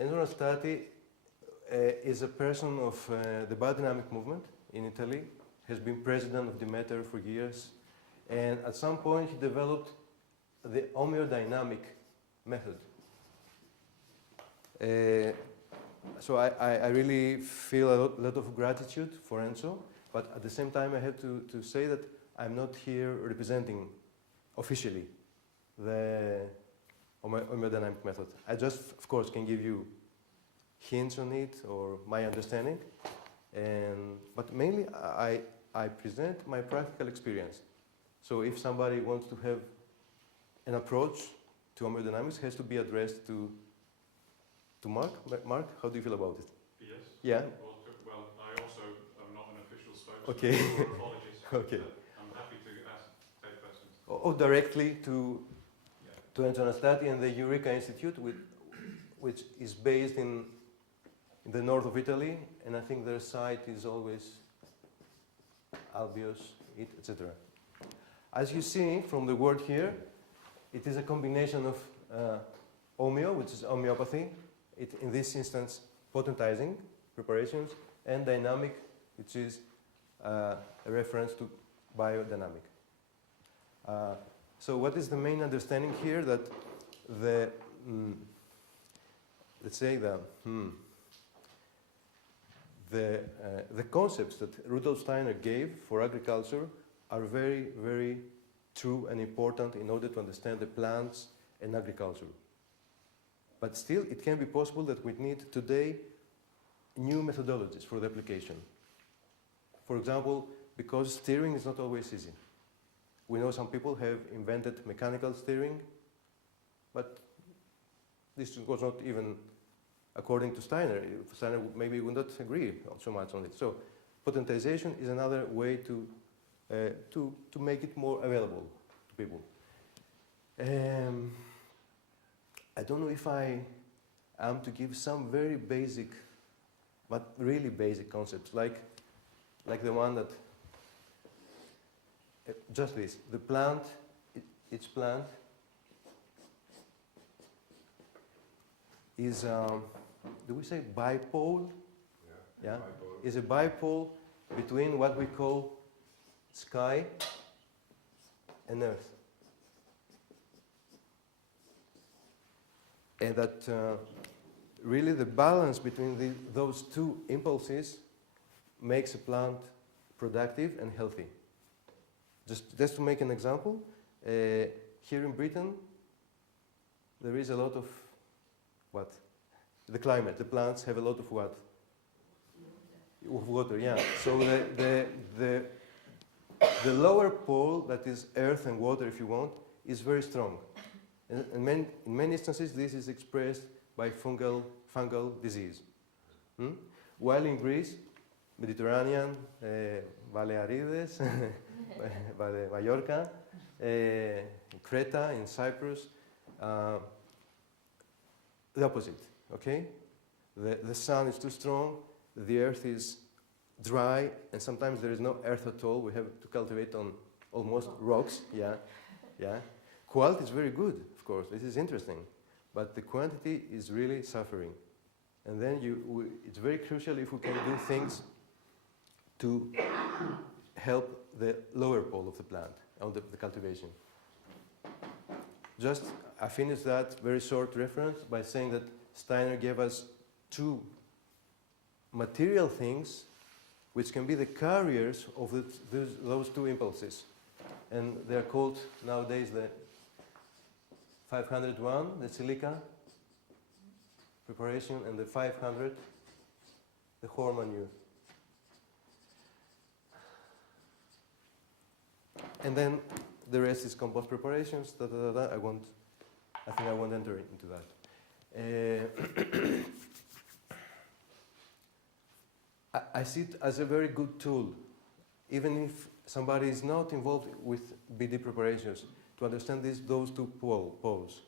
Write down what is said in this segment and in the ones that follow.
Enzo Anastati is a person of the biodynamic movement in Italy, has been president of Demeter for years, and at some point he developed the homeodynamic method. So I really feel a lot of gratitude for Enzo, but at the same time I have to say that I'm not here representing officially the homeodynamic method. I just, of course, can give you hints on it or my understanding, but mainly I present my practical experience. So if somebody wants to have an approach to homeodynamics, it has to be addressed to Mark. Mark, how do you feel about it? Yes. Yeah. Well, I also am not an official spokesman. Okay. Apologies. Okay. I'm happy to take questions. Or directly to Enzo Anastati and the Eureka Institute, which is based in the north of Italy, and I think their site is always Albios, etc. As you see from the word here, it is a combination of homeo, which is homeopathy, in this instance potentizing preparations, and dynamic, which is a reference to biodynamic. So what is the main understanding here? That let's say the concepts that Rudolf Steiner gave for agriculture are very, very true and important in order to understand the plants and agriculture. But still, it can be possible that we need today new methodologies for the application. For example, because steering is not always easy. We know some people have invented mechanical steering, but this was not even according to Steiner. Steiner maybe would not agree so much on it. So potentization is another way to make it more available to people. I don't know if I am to give some very basic, but really basic concepts, like the one that, just this, the plant, each plant is, do we say bipole? Yeah. Bipole. Is a bipole between what we call sky and earth. And that really the balance between those two impulses makes a plant productive and healthy. Just to make an example, here in Britain, there is a lot of what? The climate. The plants have a lot of what? Of water, yeah. So the lower pole, that is earth and water if you want, is very strong. And in many instances, this is expressed by fungal disease. While in Greece, Mediterranean, Balearides, Mallorca, Creta, in Cyprus, the opposite, okay? The sun is too strong, the earth is dry, and sometimes there is no earth at all. We have to cultivate on almost rocks, yeah. Quality is very good, of course, this is interesting, but the quantity is really suffering. And then it's very crucial if we can do things to help the lower pole of the plant, on the cultivation. Just, I finished that very short reference by saying that Steiner gave us two material things which can be the carriers of those two impulses. And they're called nowadays the 501, the silica preparation, and the 500, the whole manure. And then the rest is compost preparations. I think I won't enter into that. I see it as a very good tool, even if somebody is not involved with BD preparations, to understand those two poles.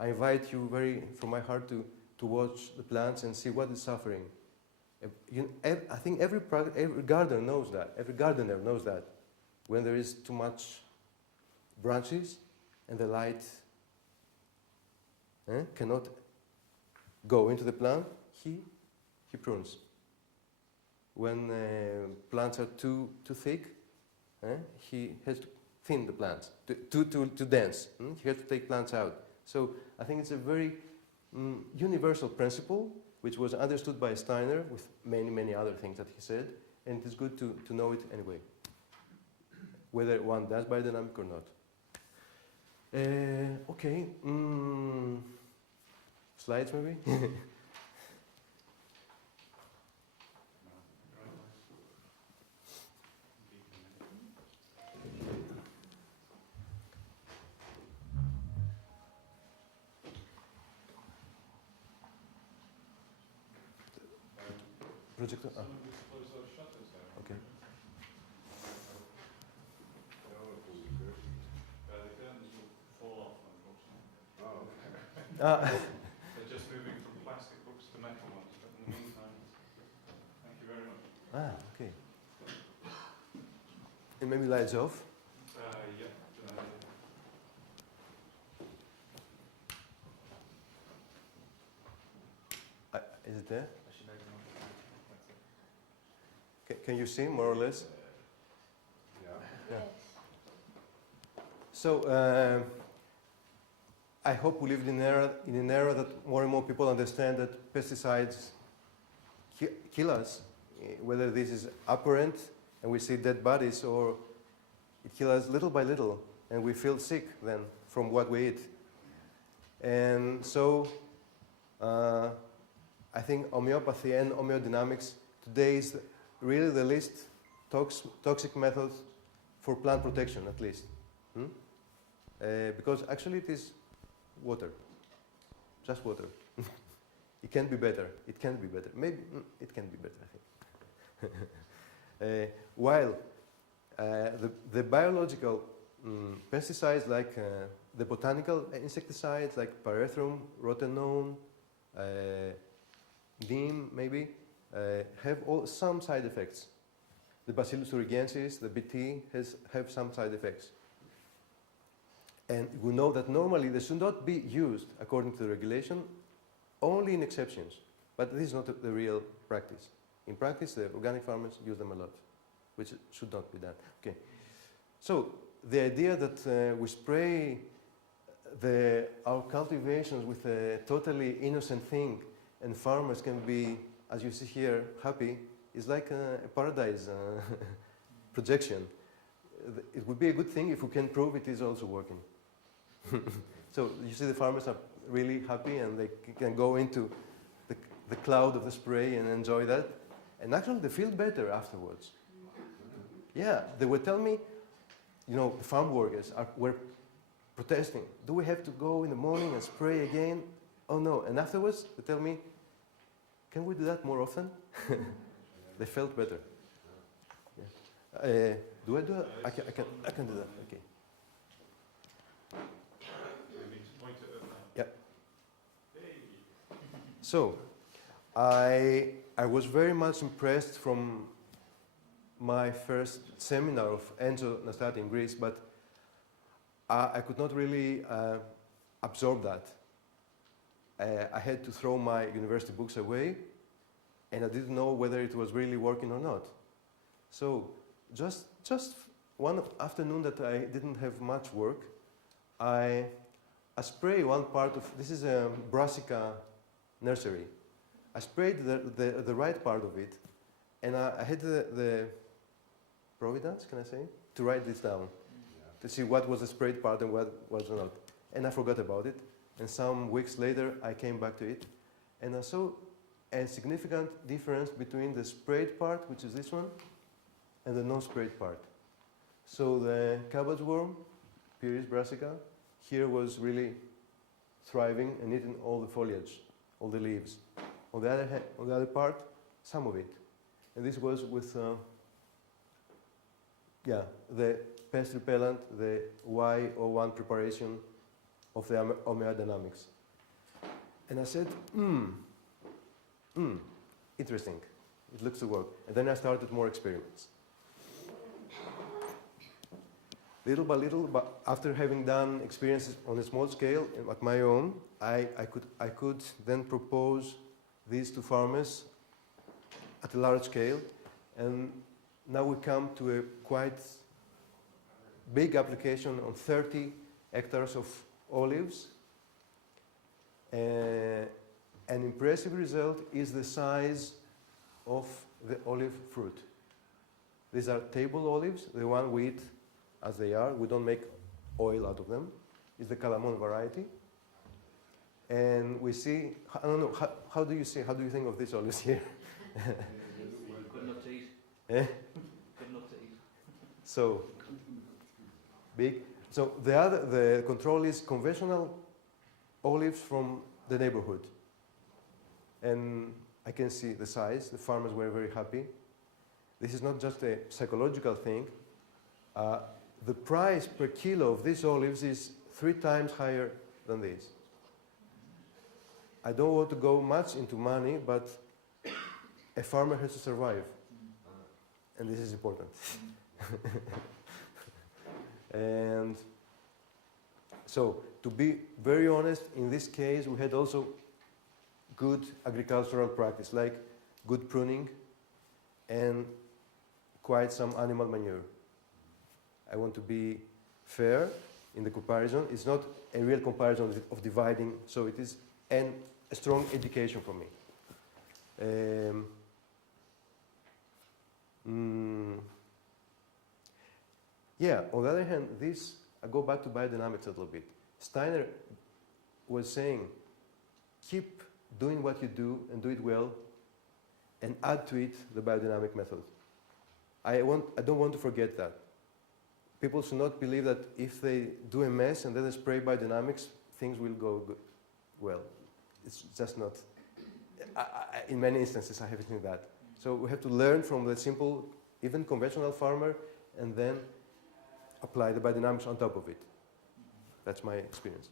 I invite you from my heart to watch the plants and see what is suffering. I think every gardener knows that. Every gardener knows that. When there is too much branches and the light cannot go into the plant, he prunes. When plants are too thick, he has to thin the plants, too dense. He has to take plants out. So I think it's a very universal principle, which was understood by Steiner with many, many other things that he said, and it is good to know it anyway, whether one does biodynamic or not. Okay, slides maybe? Projector? Ah, Someone could close those shutters down. okay. The curtains will fall off, unfortunately. Ah, They're just moving from plastic books to metal ones, but in the meantime, thank you very much. okay. And maybe lights off. Yeah. Is it there? Can you see more or less? Yeah. So I hope we live in an era that more and more people understand that pesticides kill us, whether this is apparent and we see dead bodies, or it kills us little by little and we feel sick then from what we eat. And so I think homeopathy and homeodynamics today is really the least toxic method for plant protection, at least. Because actually it is water, just water. It can be better. It can be better. Maybe it can be better, I think. While the biological pesticides, like the botanical insecticides, like pyrethrum, rotenone, neem, maybe, have some side effects. The Bacillus thuringiensis, the BT, have some side effects. And we know that normally they should not be used according to the regulation, only in exceptions. But this is not the real practice. In practice, the organic farmers use them a lot, which should not be done. Okay. So the idea that we spray our cultivations with a totally innocent thing and farmers can be, as you see here, happy, is like a paradise projection. It would be a good thing if we can prove it is also working. So you see the farmers are really happy and they can go into the cloud of the spray and enjoy that. And actually they feel better afterwards. Yeah, they would tell me, you know, the farm workers were protesting. Do we have to go in the morning and spray again? Oh no. And afterwards they tell me, can we do that more often? They felt better. Yeah. Do I do that? I can do that. Okay. You need to point it at that. Yeah. Hey. So, I was very much impressed from my first seminar of Enzo Nastati in Greece, but I could not really absorb that. I had to throw my university books away, and I didn't know whether it was really working or not. So, just one afternoon that I didn't have much work, I sprayed one part of, this is a brassica nursery. I sprayed the right part of it, and I had the providence, can I say, to write this down, to see what was the sprayed part and what was not. And I forgot about it, and some weeks later I came back to it, and I saw a significant difference between the sprayed part, which is this one, and the non-sprayed part. So the cabbage worm, Pieris brassica, here was really thriving and eating all the foliage, all the leaves. On the other hand, on the other part, some of it. And this was with the pest repellent, the Y01 preparation of the homeodynamics. And I said, interesting. It looks to work. And then I started more experiments. little by little, but after having done experiences on a small scale and at my own, I could then propose these to farmers at a large scale, and now we come to a quite big application on 30 hectares of olives. An impressive result is the size of the olive fruit. These are table olives, the one we eat as they are. We don't make oil out of them. It's the Calamon variety. And we see, I don't know, how do you think of these olives here? Good enough to eat. Eh? Good enough to eat. So, big. So the control is conventional olives from the neighborhood. And I can see the size. The farmers were very happy. This is not just a psychological thing. The price per kilo of these olives is 3 times higher than this. I don't want to go much into money, but a farmer has to survive. And this is important. And so, to be very honest, in this case, we had also good agricultural practice, like good pruning and quite some animal manure. I want to be fair in the comparison. It's not a real comparison of dividing, so it is a strong education for me. Yeah, on the other hand, I go back to biodynamics a little bit. Steiner was saying, keep doing what you do and do it well, and add to it the biodynamic method. I don't want to forget that. People should not believe that if they do a mess and then they spray biodynamics, things will go good. Well, it's just not. In many instances, I haven't seen that. So we have to learn from the simple, even conventional farmer, and then apply the biodynamics on top of it. That's my experience.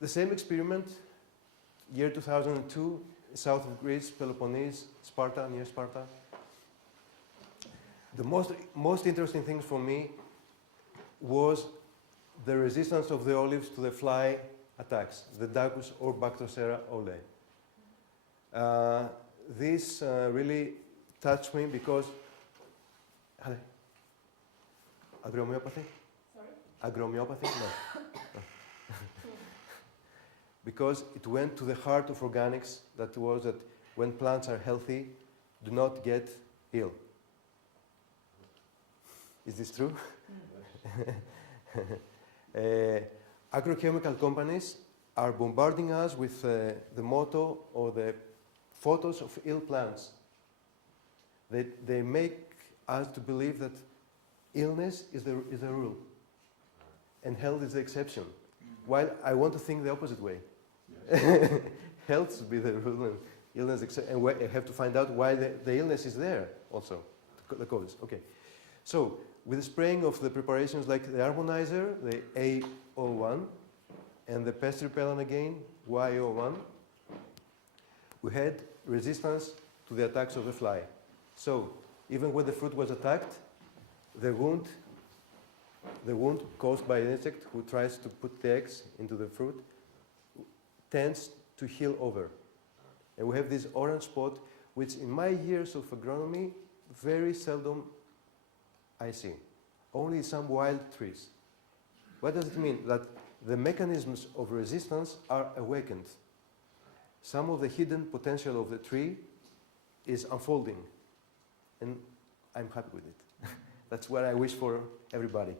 The same experiment, year 2002, south of Greece, Peloponnese, Sparta, near Sparta. The most interesting thing for me was the resistance of the olives to the fly attacks, the Dacus or Bactrocera ole. This really touched me because... Agromyopathy? Sorry? Agromyopathy? No. Because it went to the heart of organics, that was that when plants are healthy, do not get ill. Is this true? Agrochemical companies are bombarding us with the motto or the photos of ill plants. They make us to believe that illness is the rule and health is the exception. While I want to think the opposite way. Health should be the rule and illness exception. And I have to find out why the illness is there also, the cause. Okay. So, with the spraying of the preparations like the harmonizer, the A01, and the pest repellent again, Y01, we had resistance to the attacks of the fly. So, even when the fruit was attacked, the wound caused by an insect who tries to put the eggs into the fruit tends to heal over. And we have this orange spot, which in my years of agronomy, very seldom I see. Only some wild trees. What does it mean? That the mechanisms of resistance are awakened. Some of the hidden potential of the tree is unfolding. And I'm happy with it. That's what I wish for everybody.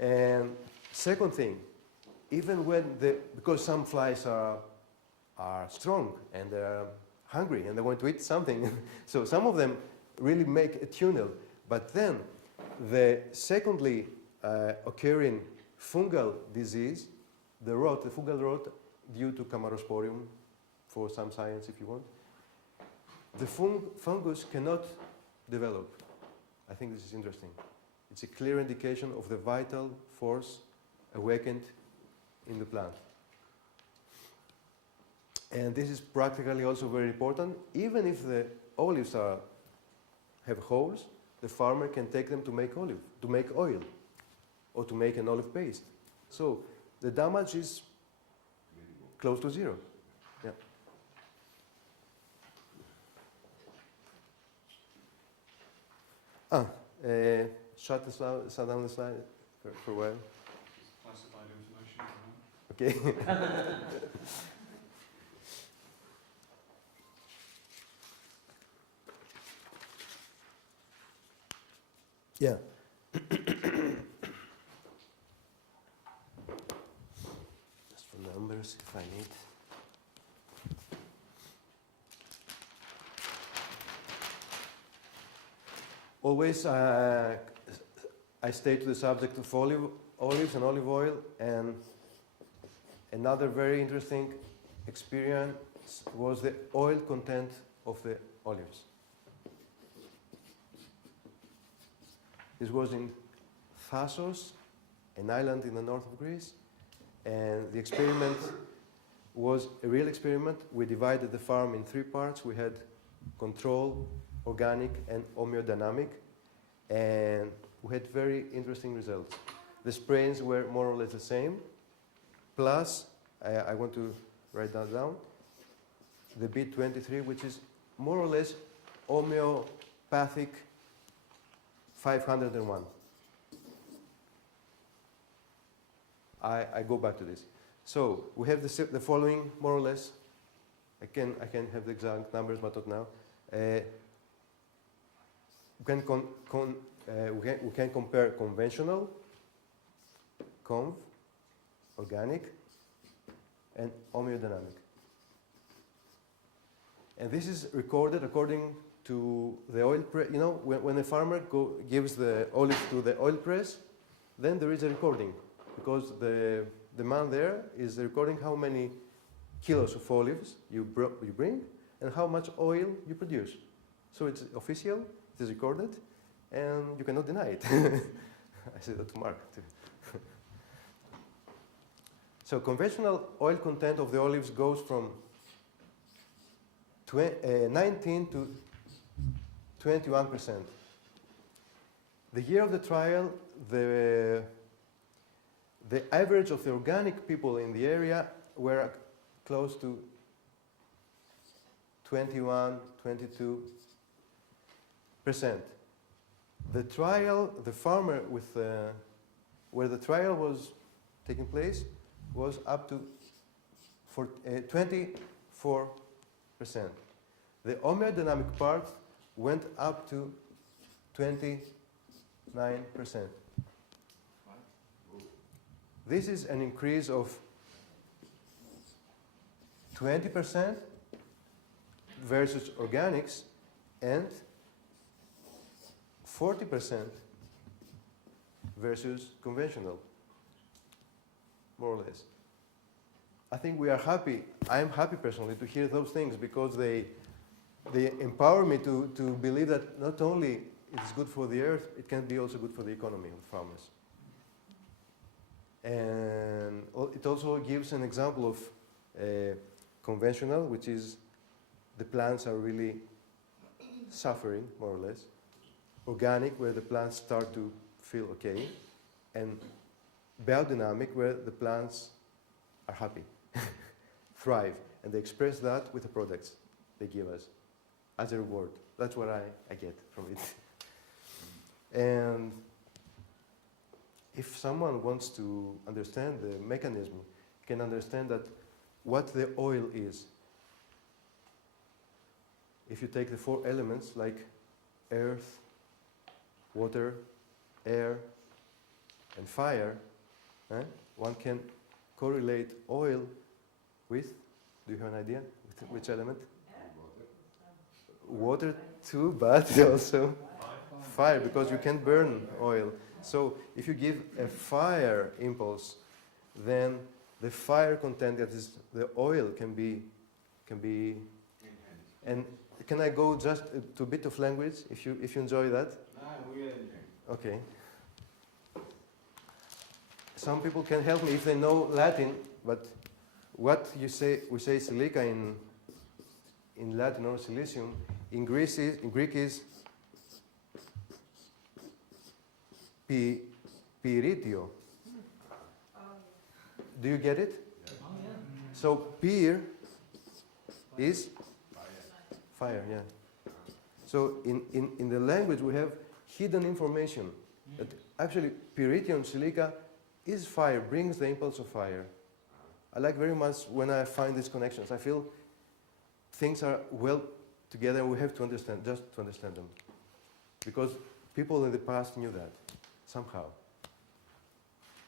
And second thing, even when because some flies are strong and they're hungry and they want to eat something, so some of them really make a tunnel. But then the secondly occurring fungal disease, the fungal rot due to Camarasporium, for some science if you want, the fungus cannot develop. I think this is interesting. It's a clear indication of the vital force awakened in the plant. And this is practically also very important. Even if the olives are have holes, the farmer can take them to make oil, or to make an olive paste. So the damage is close to zero. Yeah. Shut down the slide for a while. Classified information. Okay. Yeah. Just for numbers, if I need. Always, I stay to the subject of olives and olive oil, and another very interesting experience was the oil content of the olives. This was in Thassos, an island in the north of Greece, and the experiment was a real experiment. We divided the farm in 3 parts. We had control, organic, and homeodynamic, and we had very interesting results. The strains were more or less the same, plus, I want to write that down, the B23, which is more or less homeopathic 501. I go back to this. So we have the following, more or less. I can have the exact numbers, but not now. We can compare conventional, conv, organic, and homeodynamic. And this is recorded according to the oil press. You know, when a farmer gives the olive to the oil press, then there is a recording, because the man there is recording how many kilos of olives you bring and how much oil you produce. So it's official, it is recorded, and you cannot deny it. I said that to Mark too. So conventional oil content of the olives goes from 19 to 21%. The year of the trial, the average of the organic people in the area were close to 21, 22%. The trial, the farmer with where the trial was taking place was up to 24%. The homeodynamic part went up to 29%. This is an increase of 20% versus organics and 40% versus conventional, more or less. I think we are happy. I am happy personally to hear those things, because they empower me to believe that not only it is good for the earth, it can be also good for the economy of farmers. And it also gives an example of conventional, which is the plants are really suffering, more or less. Organic, where the plants start to feel okay. And biodynamic, where the plants are happy, thrive. And they express that with the products they give us as a reward. That's what I get from it. And if someone wants to understand the mechanism, can understand that what the oil is. If you take the 4 elements like earth, water, air, and fire, one can correlate oil with, do you have an idea with which element? Water too, but also fire, because you can burn oil. So if you give a fire impulse, then the fire content, that is the oil, can be, and can I go just to a bit of language, if you enjoy that? Okay. Some people can help me if they know Latin, but what you say, we say silica in Latin or silicium, in Greek is Piritio. Do you get it? Oh, yeah. So pir is fire, yeah. So in the language we have hidden information that actually pyrithium silica is fire, brings the impulse of fire. I like very much when I find these connections. I feel things are well together and we have to understand, just to understand them. Because people in the past knew that, somehow.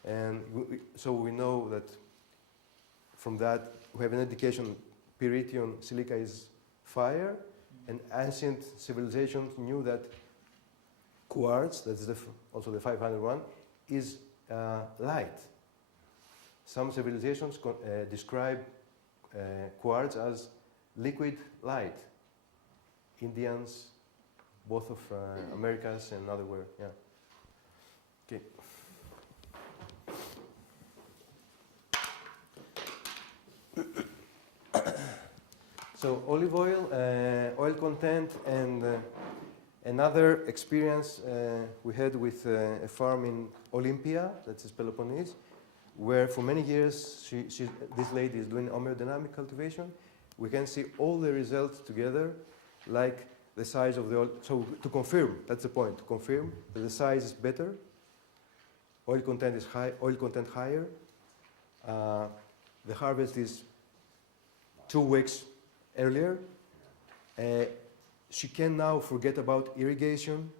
And so we know that from that we have an indication pyrithium silica is fire, and ancient civilizations knew that quartz, that's also the 501, is light. Some civilizations describe quartz as liquid light. Indians, both of Americas and other where, yeah. Okay. So olive oil, oil content, and another experience we had with a farm in Olympia, that's in Peloponnese, where for many years this lady is doing homeodynamic cultivation. We can see all the results together, like the size of the oil. So to confirm, that's the point, to confirm that the size is better, oil content is high, oil content higher. The harvest is 2 weeks earlier. She can now forget about irrigation.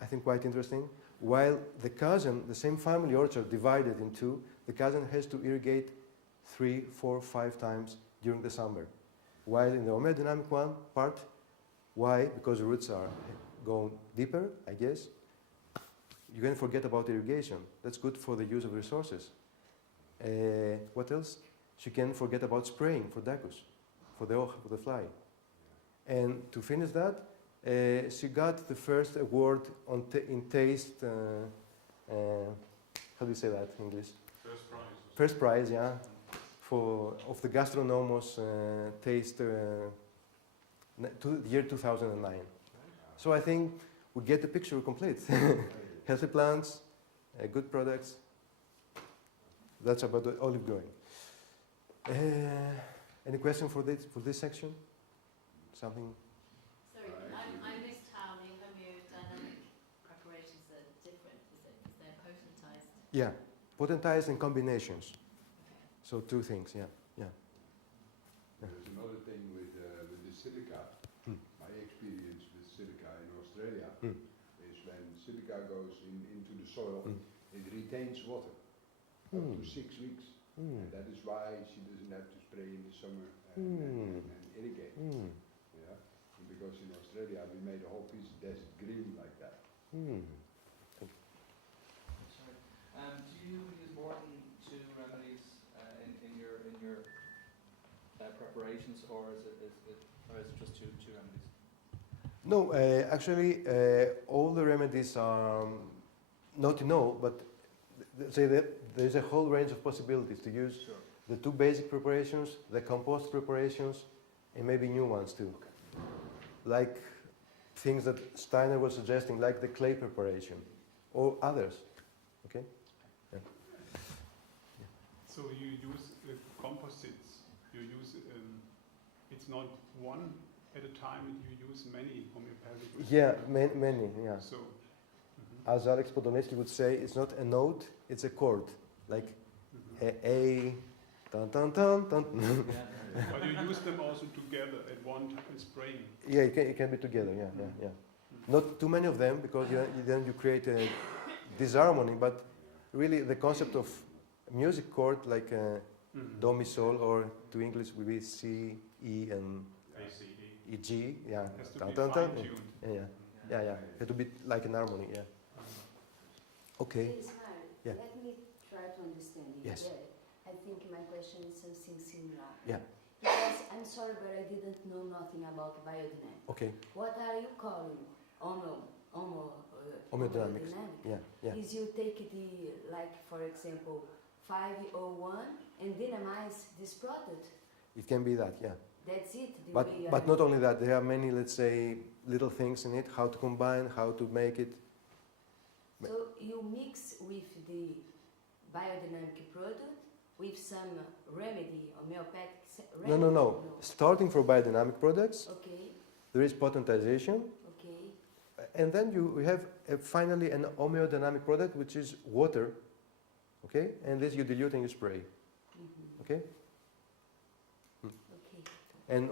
I think quite interesting. While the cousin, the same family orchard divided in two, the cousin has to irrigate 3, 4, 5 times during the summer. While in the homeodynamic one part, why? Because the roots are going deeper, I guess. You can forget about irrigation. That's good for the use of resources. What else? She can forget about spraying for dacus, for the fly. And to finish that, she got the first award on in taste. How do you say that in English? First prize. First prize, yeah, of the Gastronomos taste the year 2009. So I think we get the picture complete. Healthy plants, good products. That's about the olive growing. Any question for this section? Something? Sorry, I missed how the homeodynamic preparations are different. Is they're potentized? Yeah, potentized and combinations. Okay. So 2 things, yeah. There's another thing with the silica. My experience with silica in Australia is when silica goes into the soil, it retains water up to 6 weeks. And that is why she doesn't have to spray in the summer and irrigate. Yeah? And because in Australia we made a whole piece of desert green like that. Sorry. Do you use more than 2 remedies in your preparations, or is it just two remedies? No, actually, all the remedies are not no, but say that there's a whole range of possibilities to use. Sure. The 2 basic preparations, the compost preparations, and maybe new ones too. Okay. Like things that Steiner was suggesting, like the clay preparation, or others. Okay? Yeah. So you use composites. You use it's not one at a time. You use many homeopathic. Yeah, many, yeah. So. As Alex Podolensky would say, it's not a note, it's a chord. Like A, dun dun dun dun. But you use them also together at one time spraying. Yeah, it can be together, yeah. Not too many of them, because then you create a disharmony, but really the concept of music chord, like Do, Mi, Sol, or to English would be C, E, and ACE. E, G, yeah. Has to Dun, be dun, dun. fine-tuned. Yeah. It has to be like an harmony, yeah. Okay. Ismail, Yeah. let me try to understand it. Yes. I think my question is something similar. Yeah. Because I'm sorry, but I didn't know nothing about biodynamics. Okay. What are you calling Homeodynamics. homeodynamic? Yeah. Is you take the, like for example, 501 and dynamize this product. It can be that, yeah. That's it. The way But not only that, there are many, let's say, little things in it, how to combine, how to make it. So you mix with the biodynamic product with some remedy, homeopathic No, remedy? no. Starting from biodynamic products, Okay, there is potentization, okay, and then you have finally an homeodynamic product, which is water. Okay, and this you dilute and you spray. Okay, okay. and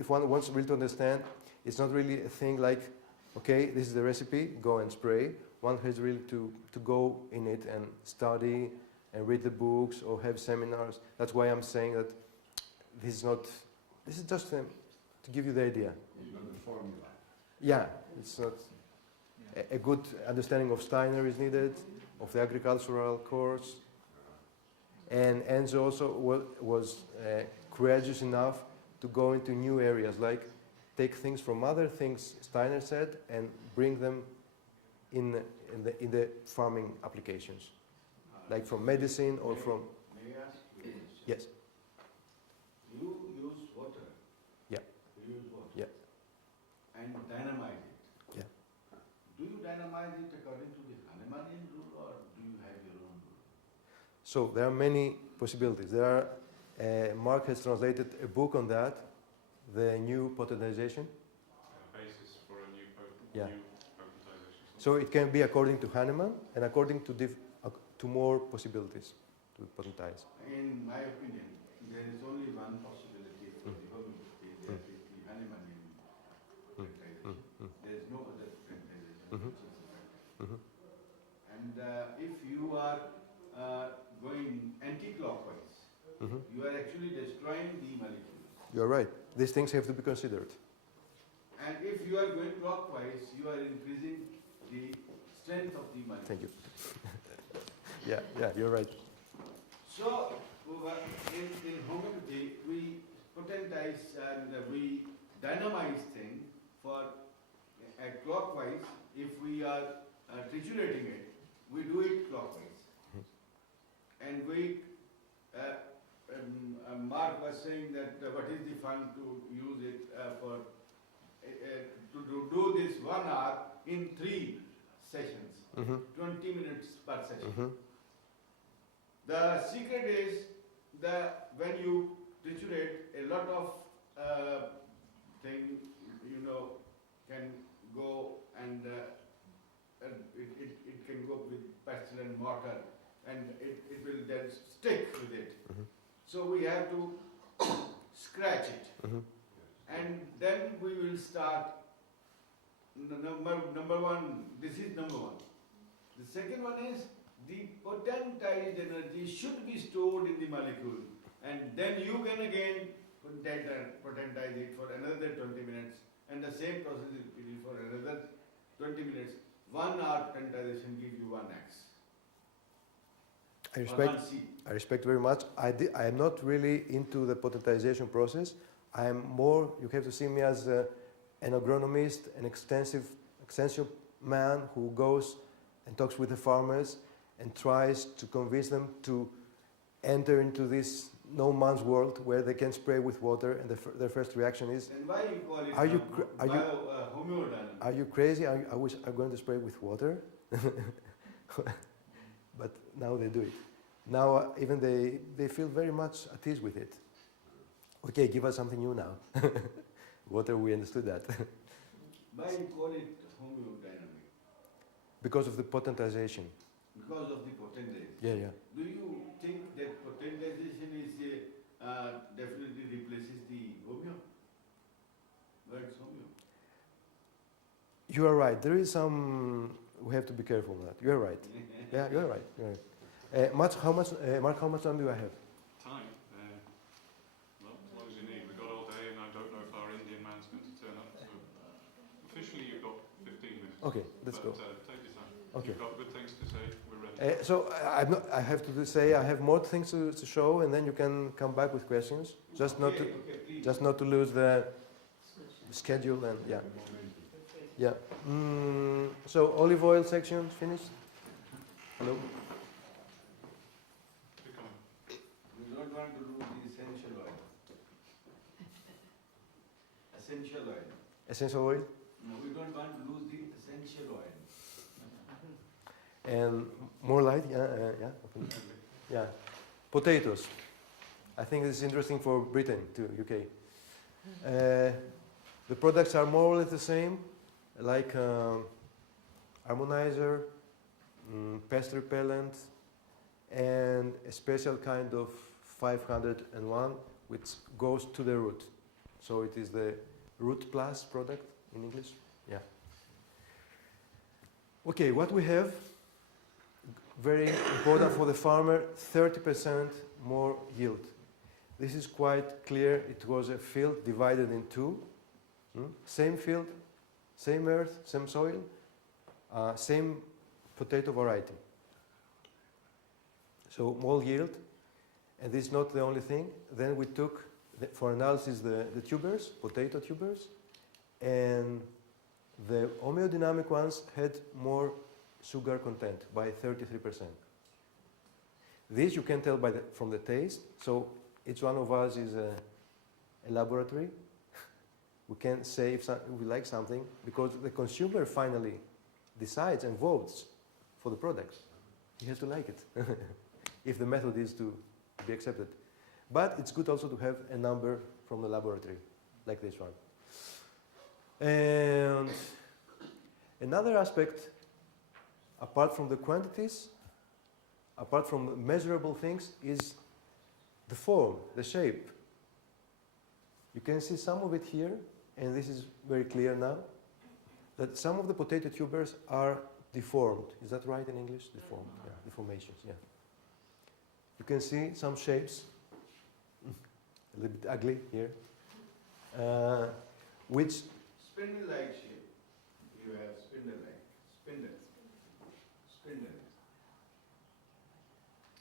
if one wants really to understand, it's not really a thing like, okay, this is the recipe, go and spray. One has really to go in it and study and read the books or have seminars. That's why I'm saying that this is just to give you the idea. It's not a formula. Yeah, it's not a good understanding of Steiner is needed, of the agricultural course. And Enzo also was courageous enough to go into new areas, like take things from other things Steiner said and bring them in the farming applications, like from medicine or from. May I ask you a question? Yes. You use water. Yeah. You use water. Yeah. And dynamize it. Yeah. Do you dynamize it according to the Hahnemannian rule or do you have your own rule? So there are many possibilities. Mark has translated a book on that, the new potentization. Basis for a new Yeah. potentization. So it can be according to Hahnemann and according to more possibilities to potentize. In my opinion, there is only one possibility for the homeopathy, that is the Hahnemannian potentization. There is no other potentization Mhm. which is effective. Mhm. And if you are going anti-clockwise, Mhm. you are actually destroying the molecules. You're right. These things have to be considered. And if you are going clockwise, you are increasing the strength of the molecule. Thank you. Yeah, you're right. So, in homeopathy, we potentize and we dynamize things for clockwise. If we are triturating it, we do it clockwise. And we, Mark was saying that what is the fun to use it for, to do this 1 hour in 3 sessions, Mm-hmm. 20 minutes per session. Mm-hmm. The secret is that when you triturate, a lot of thing, can go and it can go with pestle and mortar, and it will then stick with it. Mhm. So we have to scratch it, Mm-hmm. and then we will start. Number one, this is number one. The second one is the potentized energy should be stored in the molecule, and then you can again potentize it for another 20 minutes, and the same process is repeated for another 20 minutes. 1 hour potentization gives you 1x. I respect very much. I am not really into the potentization process. I am more, you have to see me as an agronomist, an extensive man who goes and talks with the farmers and tries to convince them to enter into this no man's world where they can spray with water and their first reaction is, And why you call it Are you homeodynamic? are you crazy? I'm going to spray with water? But now they do it. Now even they feel very much at ease with it. Okay, give us something new now. Water, we understood that. Why you call it homeodynamic? Because of the potentization. Because of the potentization. Yeah. Do you think that potentization is definitely replaces the homeo? Words homeo? You are right. There is some, we have to be careful of that. You are right. Yeah, you are right. You're right. Mark, how much time do I have? Time? Well, as long as you need. We've got all day, and I don't know if our Indian man's going to turn up. So officially, you've got 15 minutes. Okay, let's but, go. Take your time. Okay. You've got good things to say. We're ready. So I have to say I have more things to show, and then you can come back with questions. Just not to lose the schedule and yeah. Yeah. So olive oil section finished. Hello. Keep coming. We don't want to lose the essential oil. Essential oil. Essential oil. No, we don't want to lose the essential oil. And more light, yeah. Potatoes. I think this is interesting for Britain too, UK. The products are more or less the same, like harmonizer, pest repellent, and a special kind of 501 which goes to the root. So it is the Root Plus product in English. Yeah. Okay, what we have, very important for the farmer, 30% more yield. This is quite clear. It was a field divided in two. Same field, same earth, same soil, same potato variety. So more yield, and this is not the only thing. Then we took, for analysis, the tubers, potato tubers, and the homeodynamic ones had more sugar content by 33%. This you can tell from the taste. So each one of us is a laboratory. We can say if we like something because the consumer finally decides and votes for the product. He has to like it if the method is to be accepted. But it's good also to have a number from the laboratory, like this one. And another aspect, apart from the quantities, apart from measurable things, is the form, the shape. You can see some of it here, and this is very clear now, that some of the potato tubers are deformed. Is that right in English? Deformed, yeah, deformations, yeah. You can see some shapes, a little bit ugly here, which... Spindle-like shape. You have spindle-like. Spindle.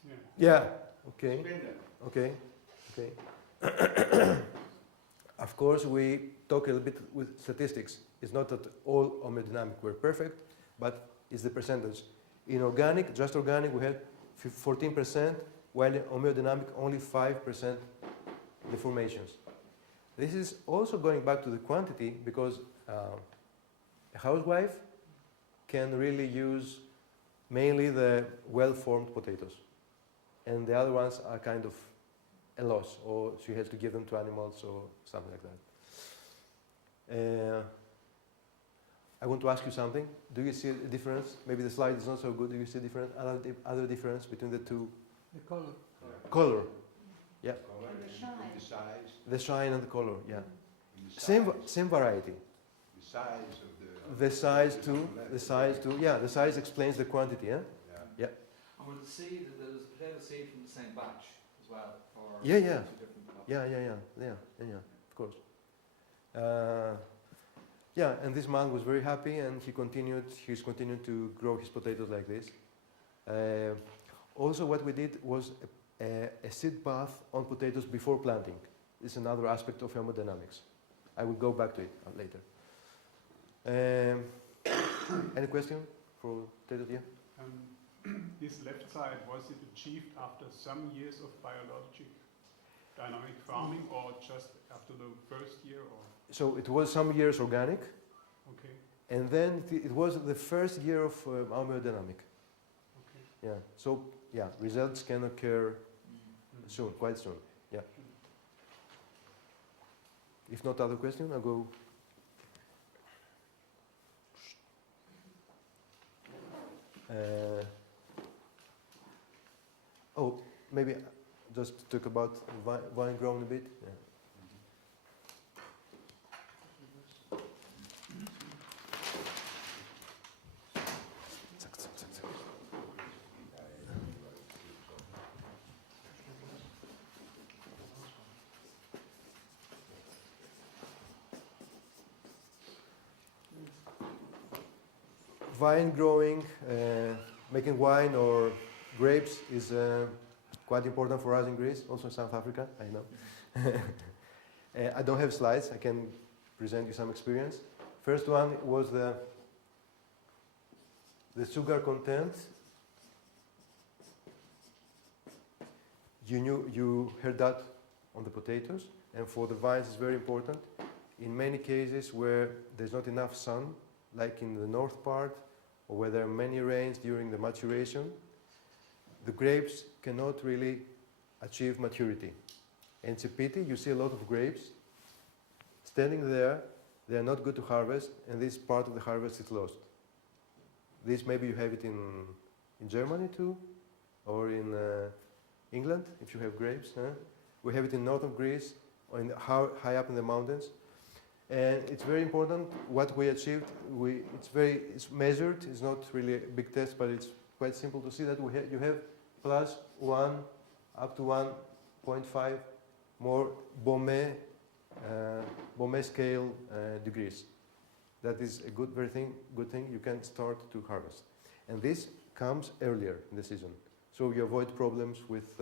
Yeah. Yeah, okay. Spindle. Okay. Of course, we talk a little bit with statistics. It's not that all homeodynamic were perfect, but it's the percentage. In organic, just organic, we had 14%, while in homeodynamic, only 5% deformations. This is also going back to the quantity because a housewife can really use mainly the well-formed potatoes. And the other ones are kind of a loss, or she has to give them to animals or something like that. I want to ask you something. Do you see a difference? Maybe the slide is not so good. Do you see other difference between the two? The color. Color. Yeah. Color And the and shine. the size. The shine and the color. Yeah. And the Same size. same variety. The size of The size is too. on left. The size too. Yeah. The size explains the quantity. Yeah. Yeah. And were the seed, there was potato seed from the same batch as well? Or Yeah, yeah. two different batches? Yeah. Of course. Yeah, and this man was very happy, and he's continued to grow his potatoes like this. Also, what we did was a seed bath on potatoes before planting. It's another aspect of thermodynamics. I will go back to it later. Any question for potatoes? Yeah. This left side, was it achieved after some years of biologic dynamic farming or just after the first year? Or So it was some years organic, okay, and then it was the first year of homeodynamic. okay. Yeah. So yeah, results can occur soon, quite soon. Yeah. If not other question, I'll go. Oh, maybe just talk about vine grown a bit. Yeah. Vine growing, making wine or grapes is quite important for us in Greece, also in South Africa, I know. I don't have slides, I can present you some experience. First one was the sugar content. You heard that on the potatoes, and for the vines it's very important. In many cases where there's not enough sun, like in the north part or where there are many rains during the maturation, the grapes cannot really achieve maturity. And it's a pity, you see a lot of grapes standing there, they are not good to harvest, and this part of the harvest is lost. This maybe you have it in Germany too, or in England, if you have grapes. Huh? We have it in north of Greece, or high up in the mountains. And it's very important what we achieved. It's measured, it's not really a big test, but it's quite simple to see that you have +1 up to 1.5 more Beaumet scale degrees. That is a good thing. You can start to harvest. And this comes earlier in the season. So you avoid problems with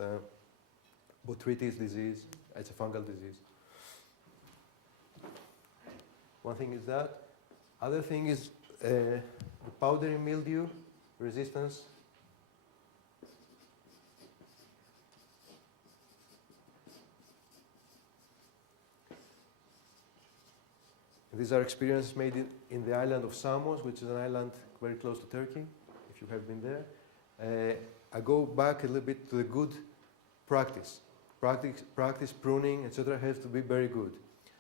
botrytis disease. It's a fungal disease. One thing is that. Other thing is the powdery mildew resistance. These are experiences made in the island of Samos, which is an island very close to Turkey, if you have been there. I go back a little bit to the good practice. Practice pruning, etc. has to be very good.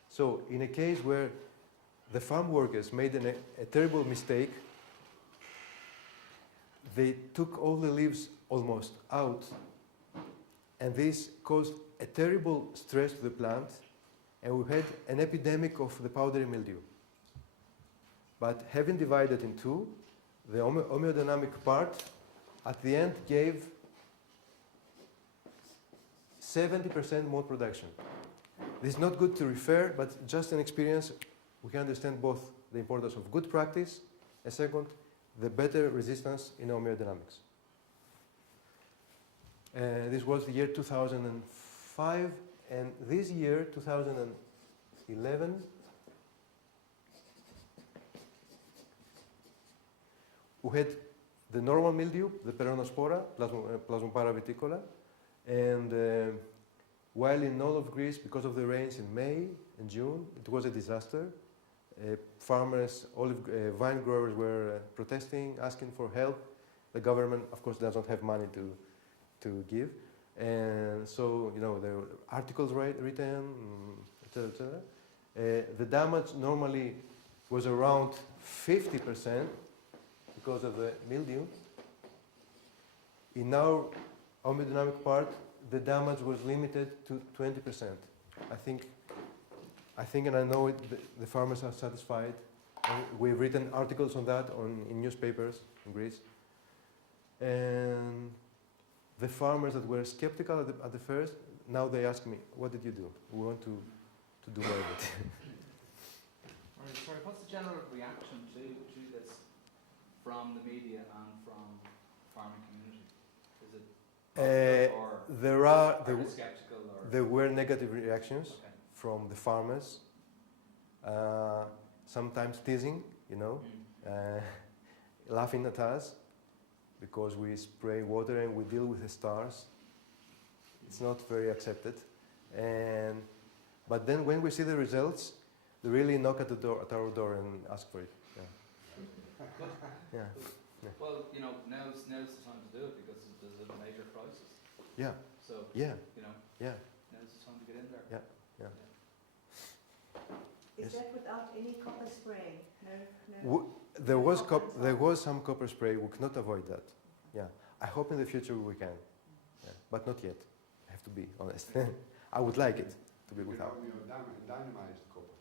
So in a case where the farm workers made a terrible mistake, they took all the leaves almost out, and this caused a terrible stress to the plant, and we had an epidemic of the powdery mildew. But having divided in two, the homeodynamic part at the end gave 70% more production. This is not good to refer, but just an experience. We can understand both the importance of good practice, and second, the better resistance in homeodynamics. This was the year 2005, and this year, 2011, we had the normal mildew, the Peronospora, Plasmopara viticola, and while in all of Greece, because of the rains in May and June, it was a disaster. Farmers, vine growers were protesting, asking for help. The government, of course, does not have money to give. And so, there were articles written, etc., etc. The damage normally was around 50% because of the mildew. In our homeodynamic part, the damage was limited to 20%. I think, and I know the farmers are satisfied. We've written articles on that in newspapers in Greece. And the farmers that were skeptical at the first, now they ask me, what did you do? We want to do more of it. Sorry, what's the general reaction to this from the media and from the farming community? Is it positive or skeptical? There were negative reactions. Okay. From the farmers, sometimes teasing, laughing at us because we spray water and we deal with the stars. It's not very accepted. But then when we see the results, they really knock at our door and ask for it. Yeah. Well, now's the time to do it because there's a major crisis. Yeah. So, Yeah. Yeah. now's the time to get in there. Yeah. Is that without any copper spray? No. There was some copper spray. We cannot avoid that. Yeah. I hope in the future we can, but not yet. I have to be honest. I would like it to be without. Dynamized copper.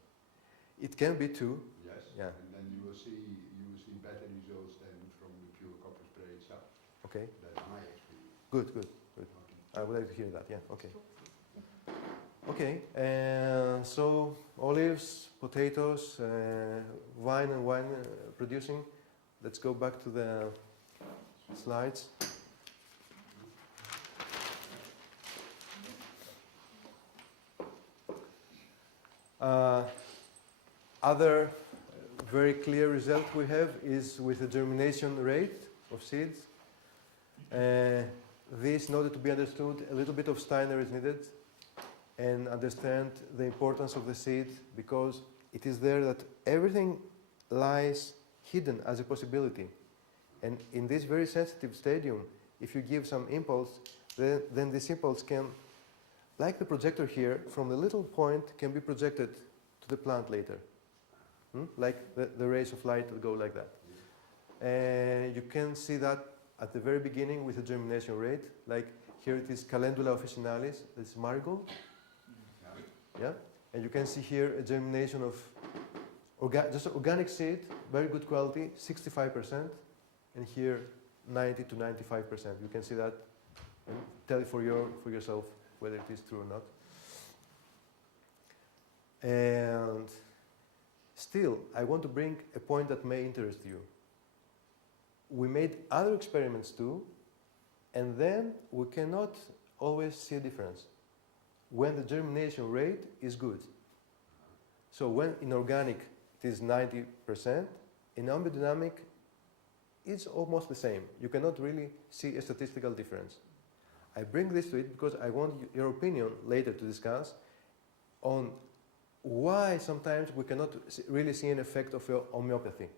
It can be too. Yes. Yeah. And then you will see better results than from the pure copper spray itself. Okay. That's my experience. Good. Okay. I would like to hear that. Yeah. Okay. Okay. So olives, potatoes, wine and wine producing. Let's go back to the slides. Other very clear result we have is with the germination rate of seeds. This, in order to be understood, a little bit of Steiner is needed, and understand the importance of the seed, because it is there that everything lies hidden as a possibility. And in this very sensitive stadium, if you give some impulse, then this impulse can, like the projector here, from the little point can be projected to the plant later. Like the rays of light that go like that. And you can see that at the very beginning with the germination rate. Like here it is Calendula officinalis, this is marigold. Yeah? And you can see here a germination of just organic seed, very good quality, 65%. And here 90 to 95%. You can see that and tell for yourself whether it is true or not. And still, I want to bring a point that may interest you. We made other experiments too, and then we cannot always see a difference when the germination rate is good. So when in organic it is 90%, in ambiodynamic it's almost the same. You cannot really see a statistical difference. I bring this to it because I want your opinion later to discuss on why sometimes we cannot really see an effect of homeopathy.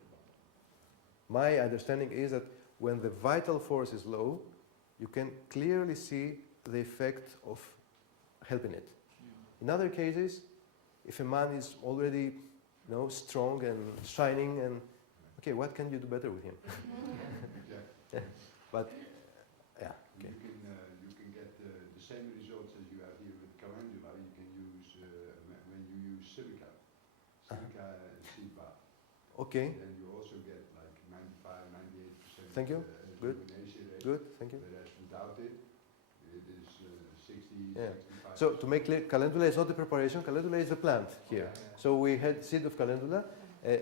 My understanding is that when the vital force is low, you can clearly see the effect of helping it. In other cases, if a man is already strong and shining, and okay, what can you do better with him? But yeah, okay. You can get the same results as you have here with calendula. You can use when you use silica seed bath. Okay. Then you also get like 95, 98%. Thank you. Good. germination rate. Good, thank you. Whereas without it, it is 60, Yeah. 65. So to make clear, calendula is not the preparation, calendula is the plant here. So we had seed of calendula.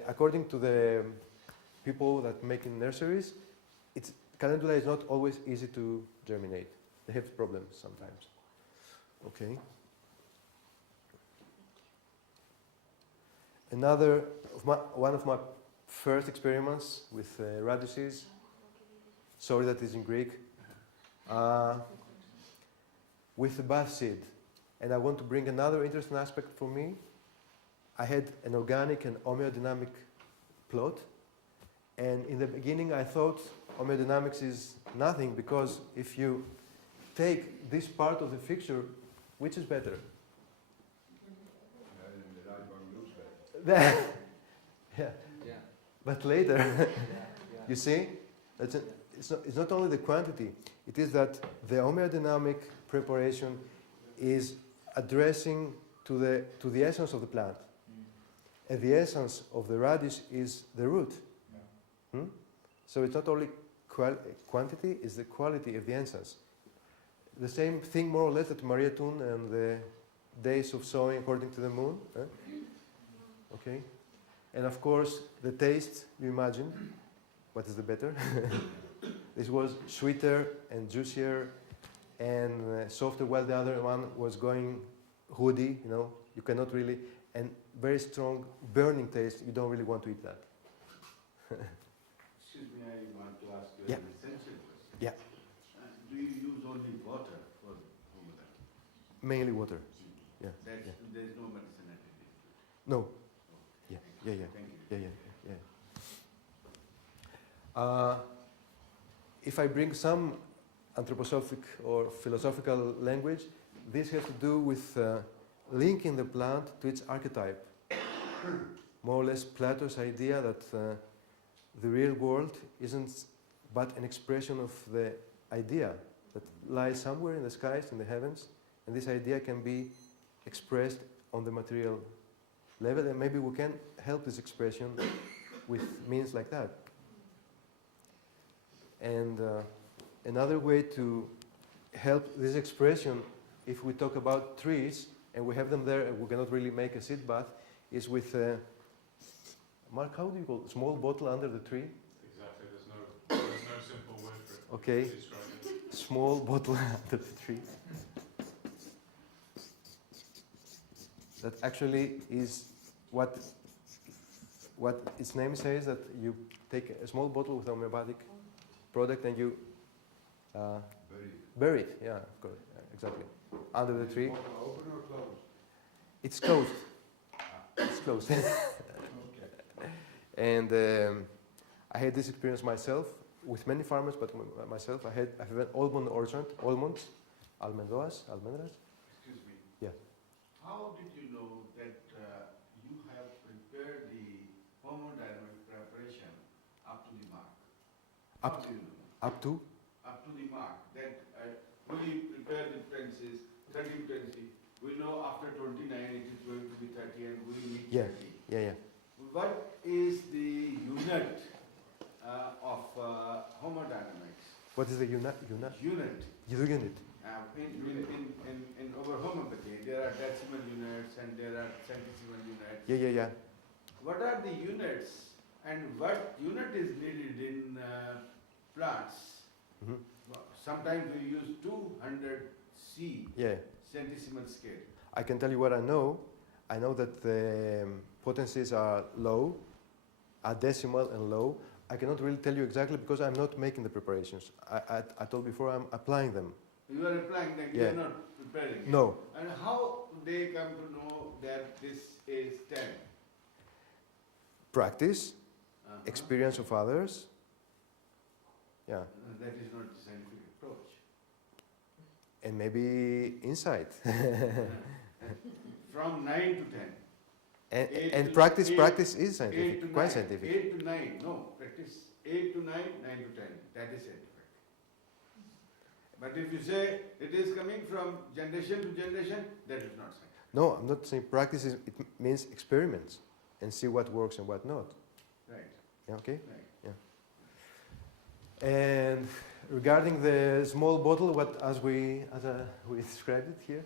According to the people that make in nurseries, calendula is not always easy to germinate. They have problems sometimes. Okay. One of my first experiments with radishes, sorry that is in Greek, with the bath seed. And I want to bring another interesting aspect for me. I had an organic and homeodynamic plot. And in the beginning I thought homeodynamics is nothing, because if you take this part of the fixture, which is better? The right one looks better. Yeah. But later, you see, it's not only the quantity, it is that the homeodynamic preparation is addressing to the essence of the plant. And the essence of the radish is the root. So it's not only quantity, it's the quality of the essence. The same thing more or less that Maria Thun and the days of sowing according to the moon. Okay. And of course, the taste, you imagine, what is the better? This was sweeter and juicier and softer, while the other one was going woody, you cannot really, and very strong burning taste, you don't really want to eat that. Excuse me, I want to ask you Yeah. an essential question. Yeah. Do you use only water for homeopathy? Mainly water. Yeah. That's, Yeah. There is no medicine attended. No. Yeah. Thank you. Yeah. If I bring some anthroposophic or philosophical language, this has to do with linking the plant to its archetype. More or less Plato's idea that the real world isn't but an expression of the idea that lies somewhere in the skies, in the heavens, and this idea can be expressed on the material level, and maybe we can help this expression with means like that. And another way to help this expression, if we talk about trees, and we have them there, and we cannot really make a seed bath, is with, Mark, how do you call it? Small bottle under the tree? Exactly, there's no simple word for it. Okay, to describe it. small bottle under the tree. That actually is what its name says, that you take a small bottle with homeopathic product and you bury it. Yeah, of course, exactly. Under the tree. Bottle open or closed? It's closed. It's closed. And I had this experience myself with many farmers, but myself, I have an almond orchard, almonds, almendras. Excuse me. Yeah. How did you know that you have prepared the thermodynamic preparation up to the mark? Up How do you know? Up to? Up to the mark, that we prepare the utensils, 30 utensils, we know after 29 it is going to be 30 and we need Yeah. 30. Yeah. What is the unit of thermodynamics? What is the unit? Unit. Unit. In our homeopathy, there are decimal units and there are centesimal units. Yeah. What are the units and what unit is needed in plants? Mhm. Sometimes we use 200 C, Yeah. centesimal scale. I can tell you what I know. I know that the potencies are low, are decimal and low. I cannot really tell you exactly because I'm not making the preparations. I told before I'm applying them. You are applying them, you Yeah. are not preparing it. No, And how they come to know that this is 10? practice, Uh-huh. experience of others. Yeah, That is not the scientific approach. and maybe insight. From 9 to 10. Eight and to- practice eight- is 8 to scientific, 9. quite scientific. 8 to 9, no, practice 8 to 9, 9 to 10. That is scientific. But if you say it is coming from generation to generation, that is not scientific. No, I'm not saying practice is, it means experiments and see what works and what not. Right, Yeah, okay? right. And regarding the small bottle, as we described it here,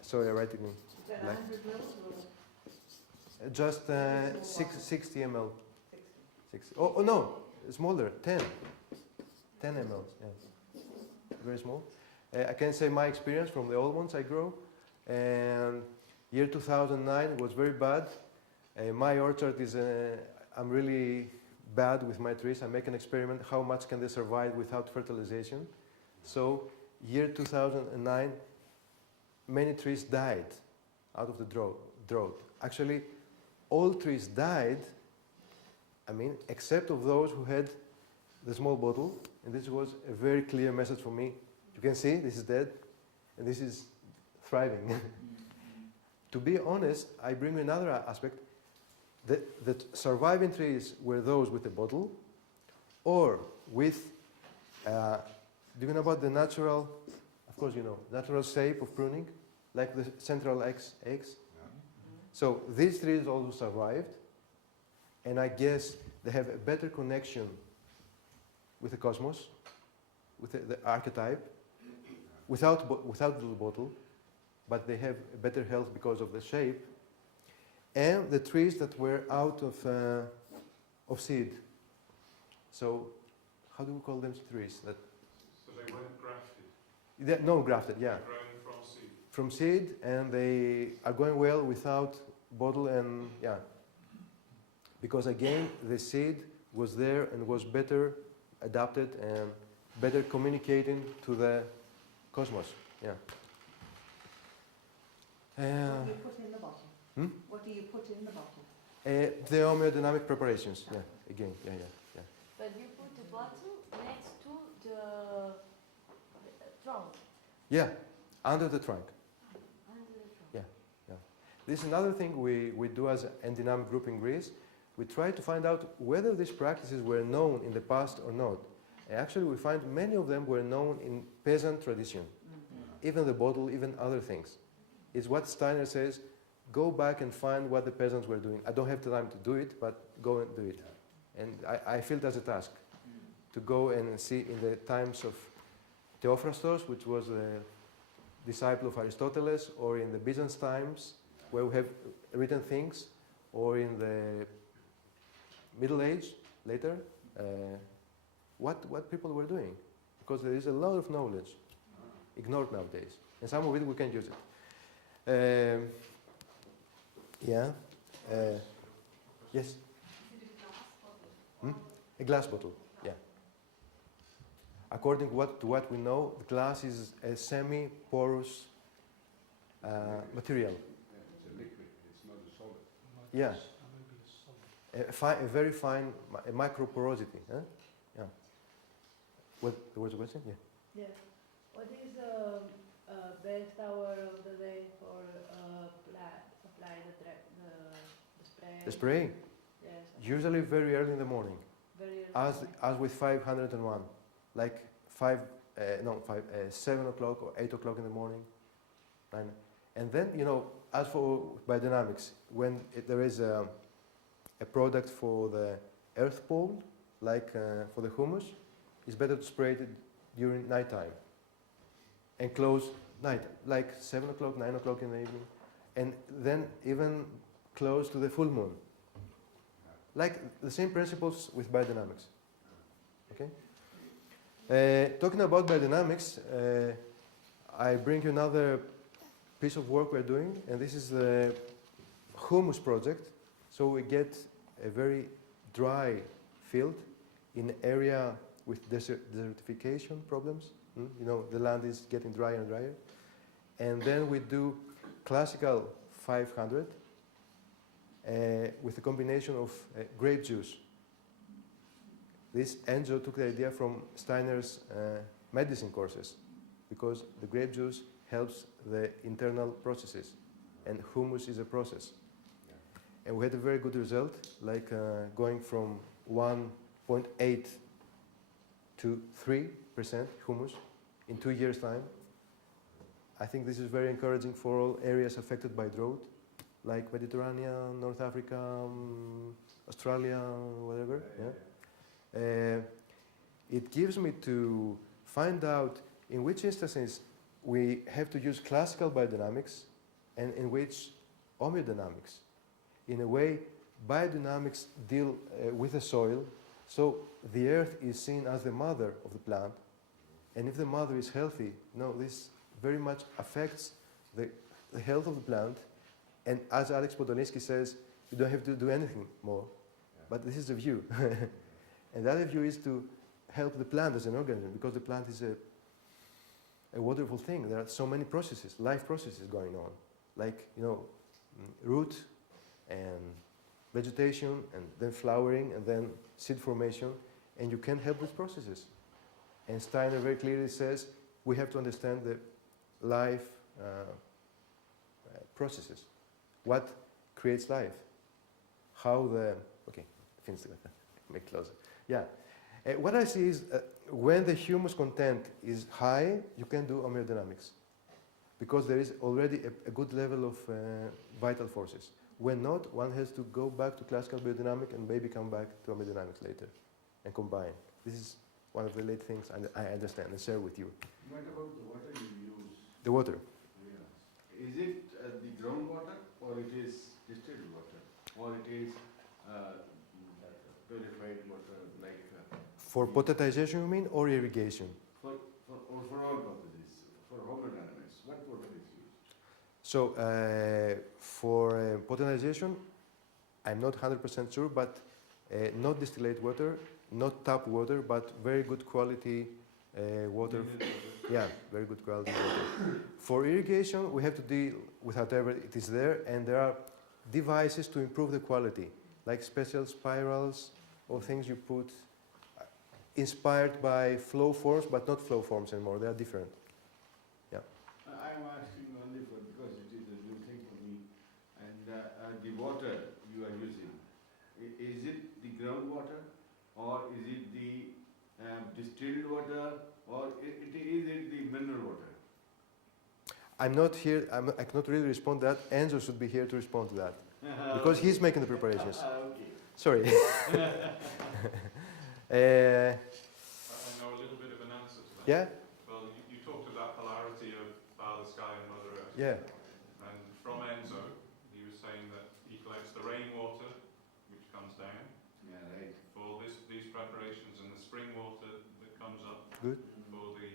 sorry, I write it in. Is that Black. 100 mils or Just Small 60 ml. 60? 60. Oh no, smaller, 10. 10 ml, yeah. Very small. I can say my experience from the old ones I grow. And year 2009 was very bad. My orchard is, I'm really bad with my trees. I make an experiment, how much can they survive without fertilization. So year 2009, many trees died out of the drought. Actually, all trees died, except of those who had the small bottle. And this was a very clear message for me. You can see, this is dead, and this is thriving. To be honest, I bring another aspect. The surviving trees were those with a bottle, or with, do you know about the natural, of course you know, natural shape of pruning, like the central eggs? So these trees also survived, and I guess they have a better connection with the cosmos, with the archetype, without the bottle, but they have a better health because of the shape. And the trees that were out of seed. So, how do we call them trees? So they weren't grafted. No, grafted, yeah. Grown from seed. From seed, and they are going well without bottle and yeah. Because again, the seed was there and was better adapted and better communicating to the cosmos. Yeah. What do you put in the bottle? Hmm? What do you put in the bottle? The homeodynamic preparations. Yeah. Again. Yeah. But you put the bottle next to the trunk. Yeah. Under the trunk. Under the trunk. This is another thing we do as an dynamic group in Greece. We try to find out whether these practices were known in the past or not. And actually, we find many of them were known in peasant tradition. Even the bottle, even other things. It's what Steiner says, go back and find what the peasants were doing. I don't have time to do it, but go and do it. And I feel it as a task to go and see in the times of Theophrastos, which was a disciple of Aristoteles, or in the Byzantine times, where we have written things, or in the Middle Age, later, what people were doing. Because there is a lot of knowledge ignored nowadays. And some of it we can use it. Yes? A glass bottle, yeah. According to what we know, the glass is a semi-porous material. It's a liquid, it's not a solid. Yeah. A very fine microporosity. Huh? Yeah. What, there was a question? Yeah. Yeah. What is the best hour of the day for apply the spray? The spray, Yes. usually very early in the morning, Very as with 501, like 7 o'clock or 8 o'clock in the morning. And then, you know, as for biodynamics, when there is a product for the earth pole, like for the humus, it's better to spray it during nighttime and close night, like 7 o'clock, 9 o'clock in the evening, and then even close to the full moon. Like the same principles with biodynamics. Okay? Talking about biodynamics, I bring you another piece of work we're doing, and this is the humus project. So we get a very dry field in an area with desertification problems. You know, the land is getting drier and drier. And then we do classical 500 with a combination of grape juice. This Enzo took the idea from Steiner's medicine courses, because the grape juice helps the internal processes, and humus is a process. And we had a very good result, like going from 1.8 to 3% humus in 2 years' time. I think this is very encouraging for all areas affected by drought, like Mediterranean, North Africa, Australia, whatever. Yeah. It gives me to find out in which instances we have to use classical biodynamics and in which homeodynamics. In a way, biodynamics deal with the soil, so the earth is seen as the mother of the plant, and if the mother is healthy, this very much affects the health of the plant, and as Alex Podolinsky says, you don't have to do anything more, but this is the view. And the other view is to help the plant as an organism, because the plant is a wonderful thing. There are so many processes, life processes going on, like, root and vegetation, and then flowering, and then seed formation, and you can help with processes. And Steiner very clearly says we have to understand the life processes. What creates life? How the... Okay, finish it. Make closer. Yeah. What I see is when the humus content is high, you can do homeodynamics, because there is already a good level of vital forces. When not, one has to go back to classical biodynamic and maybe come back to homeodynamics later and combine. This is one of the late things I understand and share with you. What about the water you use? The water. Yeah. Is it the groundwater, or it is distilled water, or it is purified water, like... For potentization, you mean, or irrigation? For all purposes, for homeodynamics, what water is used? So, for potentization, I'm not 100% sure, but not distillate water, not tap water, but very good quality water. Yeah, very good quality water. For irrigation, we have to deal with whatever it is there, and there are devices to improve the quality, like special spirals or things you put, inspired by flow forms, but not flow forms anymore. They are different. Yeah. I am asking only because it is a new thing for me. And the water you are using, is it the groundwater, or is it the distilled water, or is it the mineral water? I'm not here. I cannot really respond to that. Enzo should be here to respond to that, because he's making the preparations. Okay. Sorry. I know a little bit of an answer to that. Yeah. Well, you talked of that polarity of Father Sky and Mother Earth. Yeah. And from Enzo, he was saying that he collects the rainwater, which comes down, Yeah, right. for these preparations, and the spring water that comes up Good. for the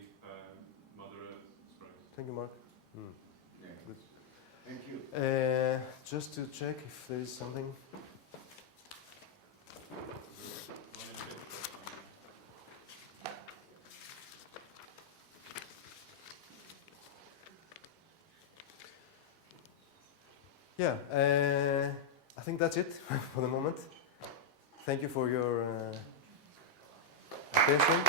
Mother Earth sprays. Thank you, Mark. Yeah. Good. Thank you. Just to check if there is something. Yeah, I think that's it for the moment. Thank you for your attention.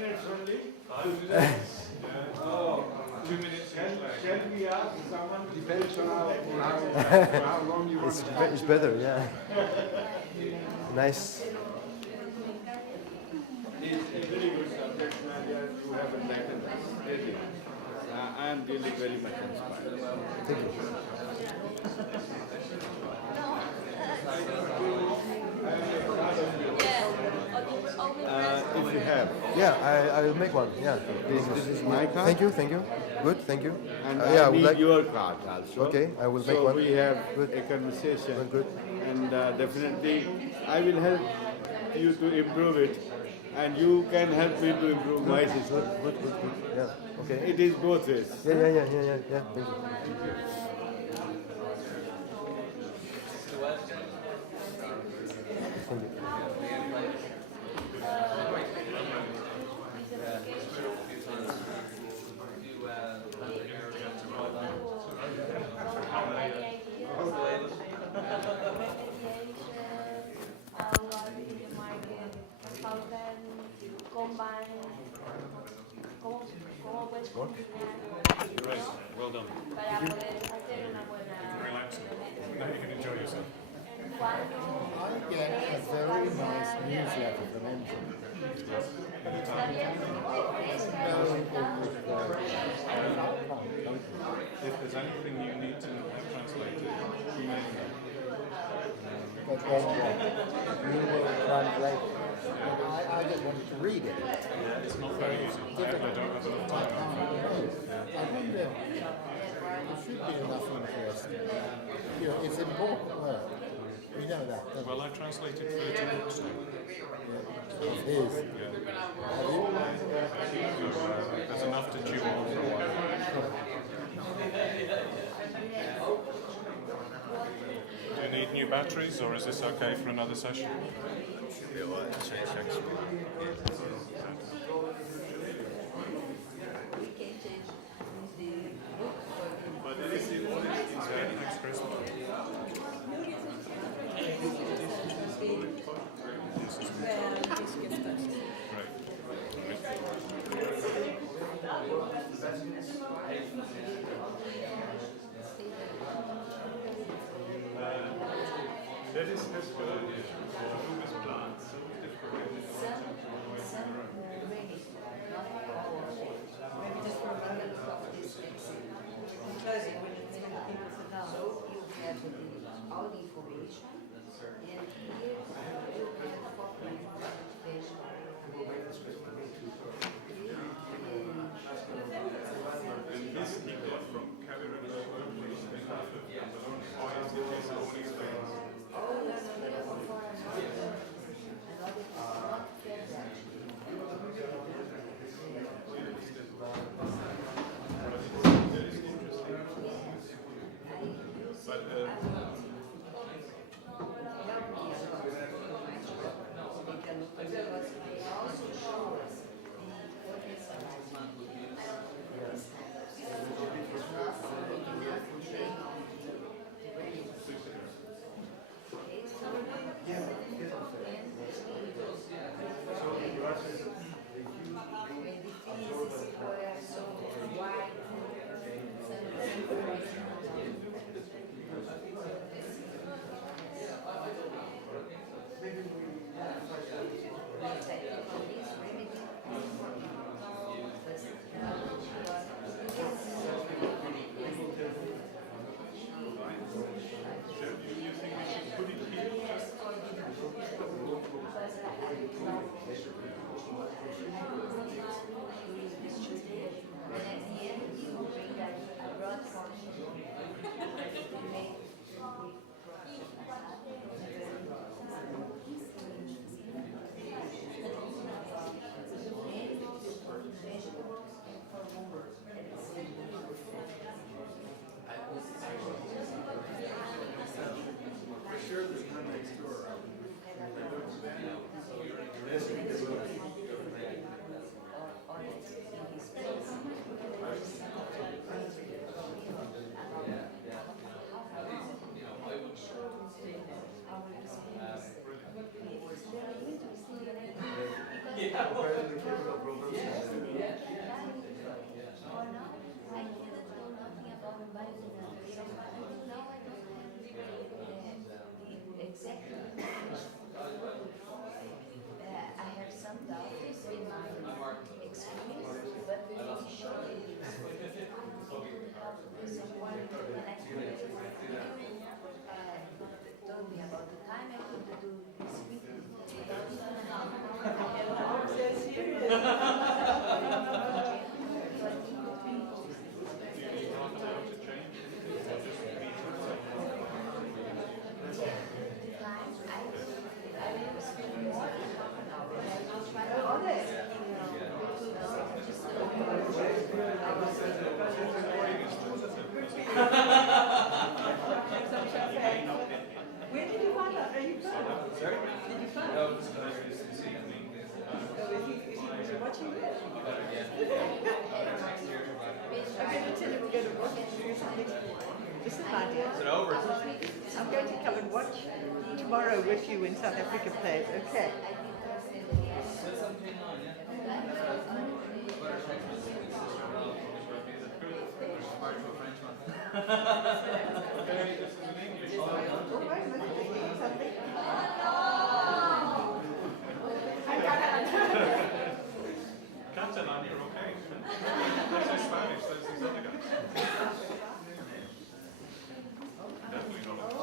minutes only? 5 minutes. Oh, 2 minutes each leg. shall we ask someone? Depends on how long you want It's, to it's better, yeah. Nice. It's a very good subject matter to have a better really. I am really very much inspired. Thank you. If you have. Yeah, I will make one. Yeah. This is my card. Thank you, thank you. Good, thank you. And yeah, I would need like. your card also. Okay, I will so make one. we have Good. a conversation. Good, good. And definitely I will help you to improve it. And you can help me to improve my system. Good, good, good. Yeah. Okay. It is both ways. Yeah. Thank you. Thank you. Great. Well done. para poder hacer una buena Relax. Now you can enjoy yourself. cuando I get a very nice newsletter from Engine. If there's anything you need to have translated, email me. But then you will translate. I just wanted to read it. It's not very easy. I don't have enough time. I wonder, there should be enough interest. You know, it's important work. We know that, don't Well, I've translated 30 books now. we? Of his. Yeah. Have you? So, there's enough to chew on for a while. Do you need new batteries, or is this okay for another session? Next Christmas. That is a good idea. Always plants, so difficult. Maybe just for a moment stop this closing when it's going to people sit down. you have all the information and here you have following motivation. And this he got from Cameron But biodynamics. Now I don't have the exact information. I have some doubts in my experience, but surely someone when I told me about the time I could do this quickly. I'm so serious. Where did you find out? Are you from? Sorry? Did you find No, out? it's this evening. Oh, is he watching this? Yeah. I'm going to tell you we're going to watch something. Listen, my dear. Is it over? I'm going to come and watch tomorrow with you when South Africa plays, okay? Says on page 9, yeah? But our French one, married to a Frenchman. Okay, this is in English. Oh, wait, look, they're doing something. Catalan, you're okay. This is Spanish, there's these other guys. Definitely not a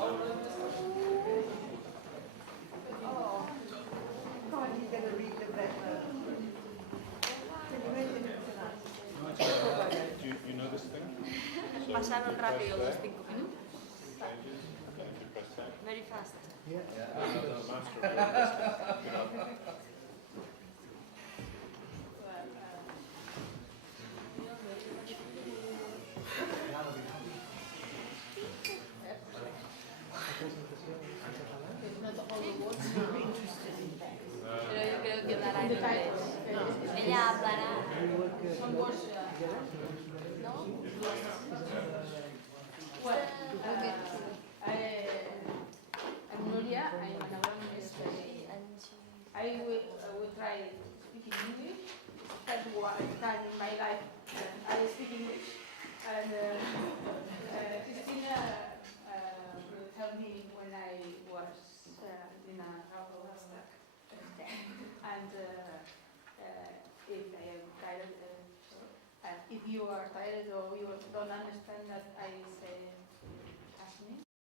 Oh, come on, he's going to read the back. Can you imagine it tonight? Do you know this thing? Pasaron rápido los 5 minutos. Changes, and then if you press tab, Very fast. the master of this. Pero yo creo que hablará en inglés. Ella hablará. ¿No? Well, I'm Nuria. I'm an agronomist. I will try speaking English. That's what time in my life I speak English. And Christina helped me when I was in a trouble. And if I am tired, if you are tired or you don't understand that I